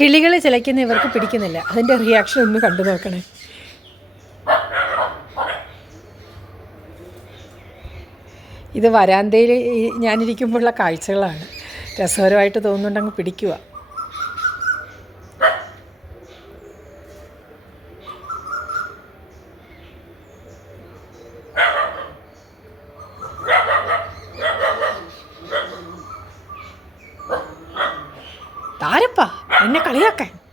കിളികൾ ചിലയ്ക്കുന്ന ഇവർക്ക് പിടിക്കുന്നില്ല. അതിന്റെ റിയാക്ഷൻ ഒന്ന് കണ്ടു നോക്കണേ. ഇത് വരാന്തയിൽ ഞാനിരിക്കുമ്പോഴുള്ള കാഴ്ചകളാണ്. രസകരമായിട്ട് തോന്നുന്നുണ്ടങ്ങ് പിടിക്കുക താരപ്പാ. എന്നെ കളിയാക്കാൻ.